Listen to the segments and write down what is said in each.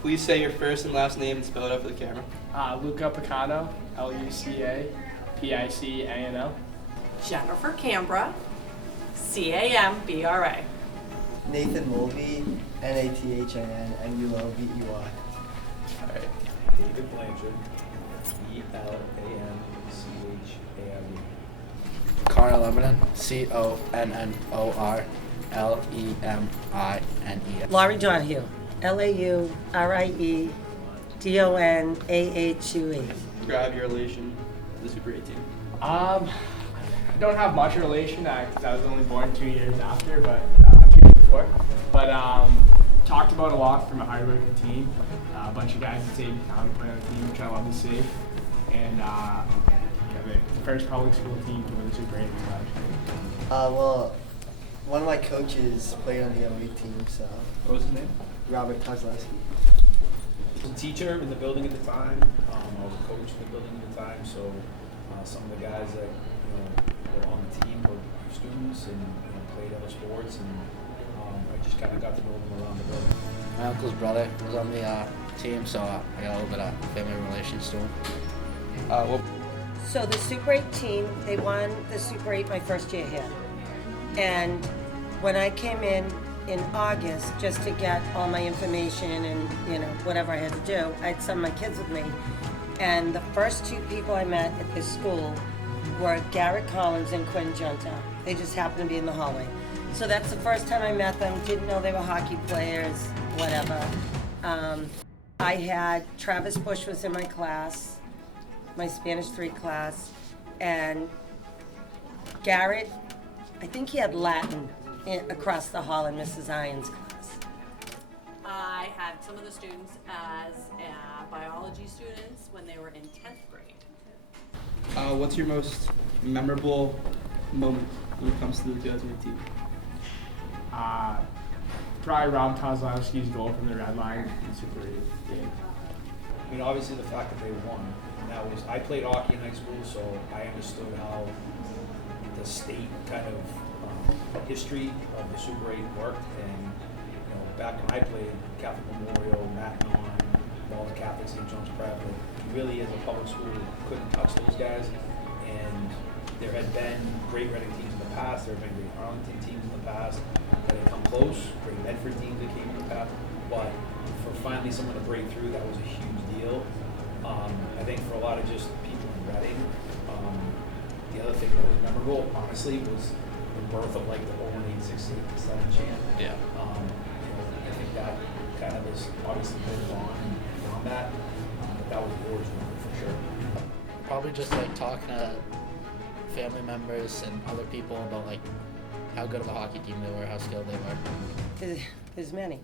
Please say your first and last name and spell it out for the camera. Luca Picano, Lucapicano. Jennifer Cambra, Cambra. Nathan Mulvey, Nathan Mulvey. Alright. David Blanchard, Elamchard. Connor Lebanon, Connorlemine. Laurie Donahue, LaurieDonahue. Describe your relation to the Super 8 team. I don't have much relation because I was only born 2 years after, but 2 years before. But talked about a lot from a hardworking team. A bunch of guys in the same town play on the team, which I love to see. And the first public school team to win the Super 8 was Well, one of my coaches played on the LA team, so. What was his name? Robert Kozlowski. I was a teacher in the building at the time. I was a coach in the building at the time. So some of the guys that were on the team were students and played other sports, and I just kind of got to know them around the building. My uncle's brother was on the team, so I got a little bit of family relations to him. So the Super 8 team, they won the Super 8 my first year here. And when I came in August, just to get all my information and whatever I had to do, I had some of my kids with me. And the first 2 people I met at this school were Garrett Collins and Quinn Junta. They just happened to be in the hallway. So that's the first time I met them. Didn't know they were hockey players, whatever. I had Travis Bush was in my class, my Spanish 3 class, and Garrett, I think he had Latin across the hall in Mrs. Iron's class. I had some of the students as biology students when they were in 10th grade. What's your most memorable moment when it comes to the 2008 team? probably Rob Kozlowski's goal from the red line in the Super 8 game. I mean, obviously the fact that they won, and that was, I played hockey in high school, so I understood how the state kind of history of the Super 8 worked. And back when I played, Catholic Memorial, Mackinac, all the Catholic St. John's Prep, really as a public school couldn't touch those guys. And there had been great Reading teams in the past, there had been great Arlington teams in the past that had come close, great Medford teams that came in the past, but for finally someone to break through, that was a huge deal. I think for a lot of just people in Reading, the other thing that was memorable, honestly, was the birth of like the 0-8, 6-8, 7 champ. Yeah. I think that kind of is obviously built on beyond that, but that was the origin of it for sure. Probably just like talking to family members and other people about like how good of a hockey team they were, how skilled they were. There's many.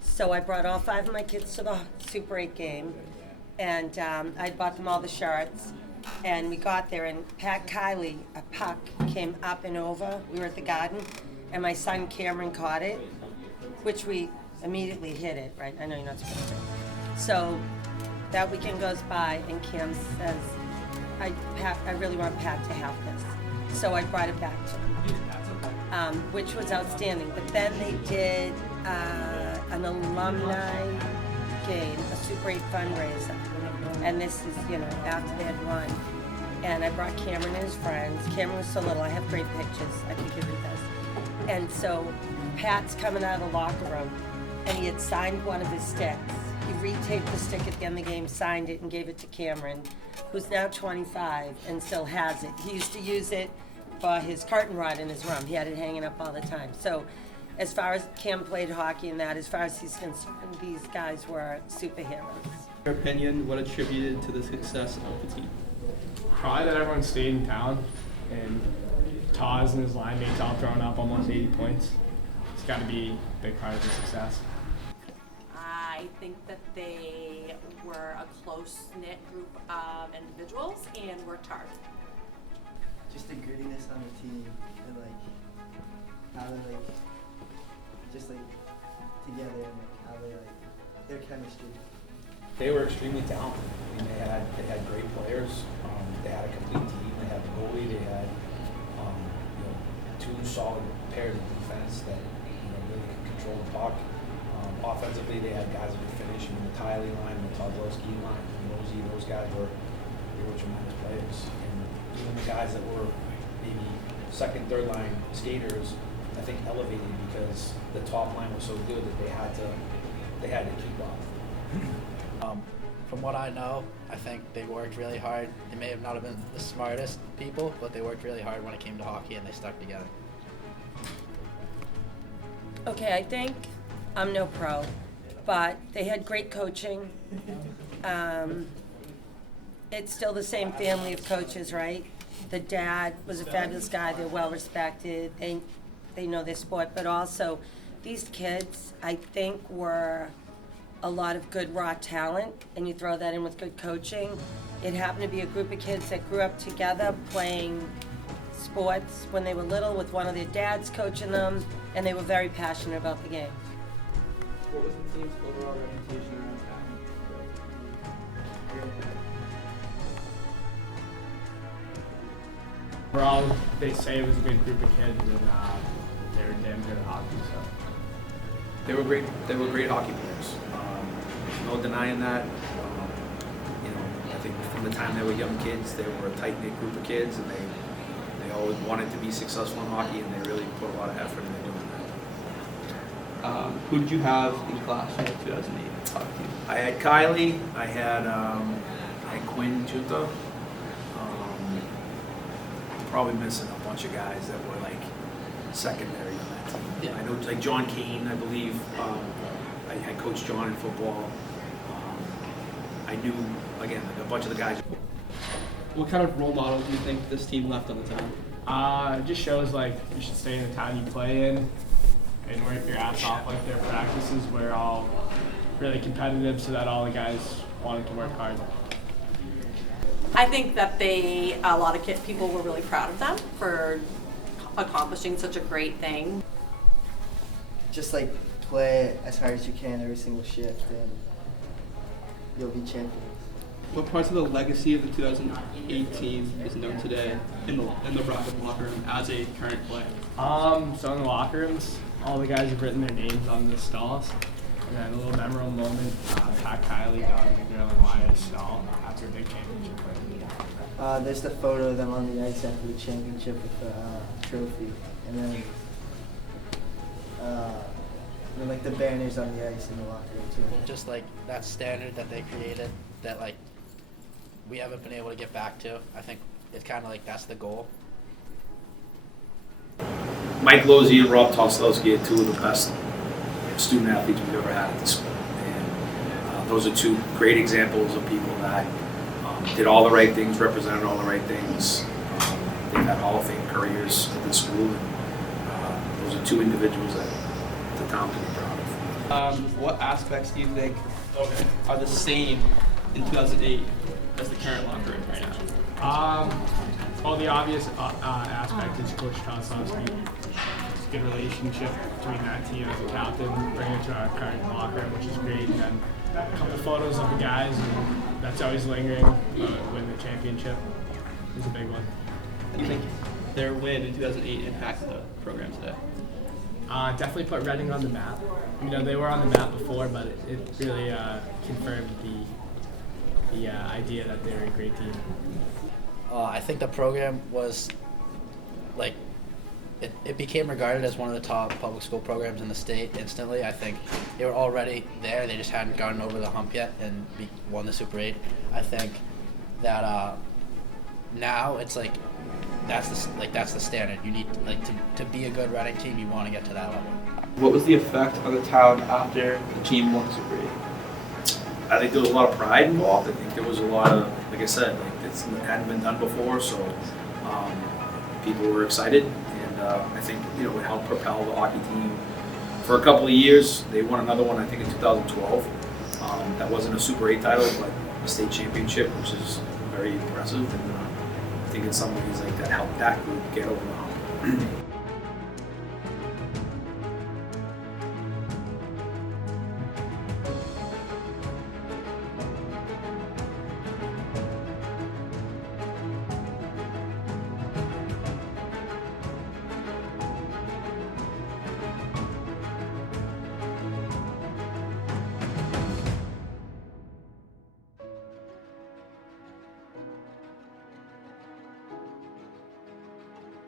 So I brought all 5 of my kids to the Super 8 game, and I bought them all the shirts. And we got there, and Pat Kiley, a puck came up and over. We were at the Garden, and my son Cameron caught it, which we immediately hit it, right? I know you're not supposed to. So that weekend goes by, and Cam says, I really want Pat to have this. So I brought it back to him, which was outstanding. But then they did an alumni game, a Super 8 fundraiser. And this is, after they had won. And I brought Cameron and his friends. Cameron was so little, I have great pictures. I can give you this. And so Pat's coming out of the locker room, and he had signed one of his sticks. He retaped the stick at the end of the game, signed it, and gave it to Cameron, who's now 25 and still has it. He used to use it for his curtain rod in his room. He had it hanging up all the time. So as far as Cam played hockey and that, as far as he's concerned, these guys were superheroes. In your opinion, what attributed to the success of the team? Probably that everyone stayed in town, and Taz and his line mates all throwing up almost 80 points. It's got to be a big part of the success. I think that they were a close-knit group of individuals and worked hard. Just the grittiness on the team, and how they just together, and how they their chemistry. They were extremely talented. I mean, they had great players. They had a complete team. They had the goalie. They had 2 solid pairs of defense that really could control the puck. offensively, they had guys that could finish. I mean, the Tiley line, the Todlowski line, Mosey, those guys were tremendous players. And even the guys that were maybe second, third line skaters, I think elevated because the top line was so good that they had to keep up. From what I know, I think they worked really hard. They may have not have been the smartest people, but they worked really hard when it came to hockey and they stuck together. Okay, I think I'm no pro, but they had great coaching. It's still the same family of coaches, right? The dad was a fabulous guy. They're well respected. They know their sport, but also these kids, I think, were a lot of good raw talent, and you throw that in with good coaching. It happened to be a group of kids that grew up together playing sports when they were little with one of their dads coaching them, and they were very passionate about the game. What was the team's overall reputation around town? Overall, they say it was a good group of kids, and they were damn good at hockey. So They were great. They were great hockey players. No denying that. You know, I think from the time they were young kids, they were a tight-knit group of kids, and they always wanted to be successful in hockey, and they really put a lot of effort into doing that. Who did you have in class in the 2008 hockey team? I had Kylie. I had Quinn Junta. Probably missing a bunch of guys that were like secondary on that team. Yeah. I know like John Kane, I believe. I coached John in football. I knew again like a bunch of the guys. What kind of role model do you think this team left on the town? it just shows like you should stay in the town you play in and work your ass off. Like their practices were all really competitive, so that all the guys wanted to work hard. I think that a lot of people were really proud of them for accomplishing such a great thing. Just like play as hard as you can every single shift, and you'll be champions. What parts of the legacy of the 2008 team is known today in the Rocket locker room as a current player? So in the locker rooms, all the guys have written their names on the stalls. And then a little memorable moment, Pat Kiley, Don McGill, and Wyatt Stahl after a big championship win. There's the photo of them on the ice after the championship with the trophy, and then like the banners on the ice in the locker room too. Just like that standard that they created that like we haven't been able to get back to. I think it's kind of like that's the goal. Mike Lozzi and Rob Toslowski are two of the best student athletes we've ever had at the school, and those are two great examples of people that did all the right things, represented all the right things. They've had Hall of Fame careers at the school, and those are two individuals that the town can be proud of. What aspects do you think are the same in 2008 as the current locker room right now? Well, the obvious aspect is Coach Toslowski. It's a good relationship between that team as a captain, bringing it to our current locker room, which is great. And then a couple photos of the guys, and that's always lingering. Win the championship is a big one. Do you think their win in 2008 impacted the program today? Definitely put Reading on the map. You know, they were on the map before, but it really confirmed the idea that they were a great team. I think the program was like it became regarded as one of the top public school programs in the state instantly. I think they were already there. They just hadn't gotten over the hump yet and won the Super 8. I think that now it's like that's the standard. You need like to be a good Reading team. You want to get to that level. What was the effect on the town after the team won Super 8? I think there was a lot of pride involved. I think there was a lot of, like I said, like it hadn't been done before, so people were excited, and I think it helped propel the hockey team for a couple of years. They won another one, I think, in 2012. That wasn't a Super 8 title, but a state championship, which is very impressive, and I think in some ways like that helped that group get over the hump.